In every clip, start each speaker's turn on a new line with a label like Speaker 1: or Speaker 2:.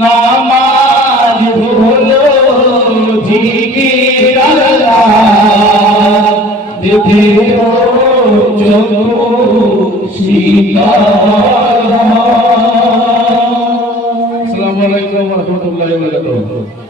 Speaker 1: নামাজে হলো জিকির আল্লাহ দেখেও চোখ শিকার
Speaker 2: আসসালামু আলাইকুম ওয়া রাহমাতুল্লাহি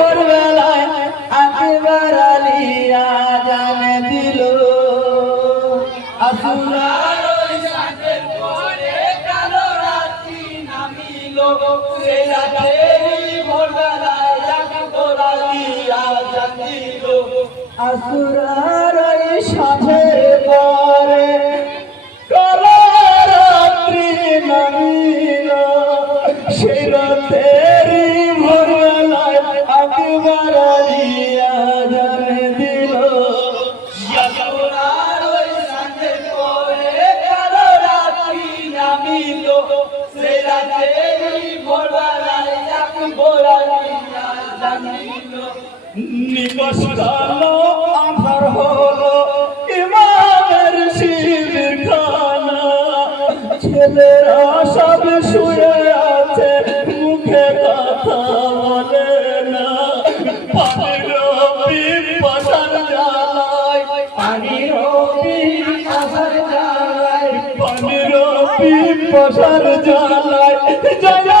Speaker 3: আসুরার সাথের পরে কালারাত্রি নামিল। সেই রাতেরি ভোরবেলায় আকবার আলিয়া জানে দিল। ওই সাথে পরে কালারাত্রি নামিল। সেই নিকশ কালো আধার হলো ইমামের শিবির খানা ছেলেরা সব শুয়ে আছে, মুখে কথা বলে না। পানির পিপাসার জ্বালায় পানির পিপাসার জ্বালায় পানির পিপাসার জ্বালায়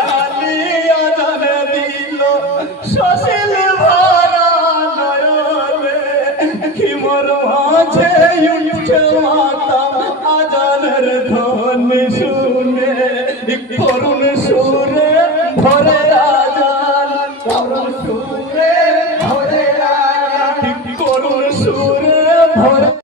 Speaker 3: মাঝে উচ্চমাতাম আজানের ধ্বনি শুনে। করুণ সুরে ভরে আজান। করুণ সুরে ভরে আজান। করুণ সুরে ভরে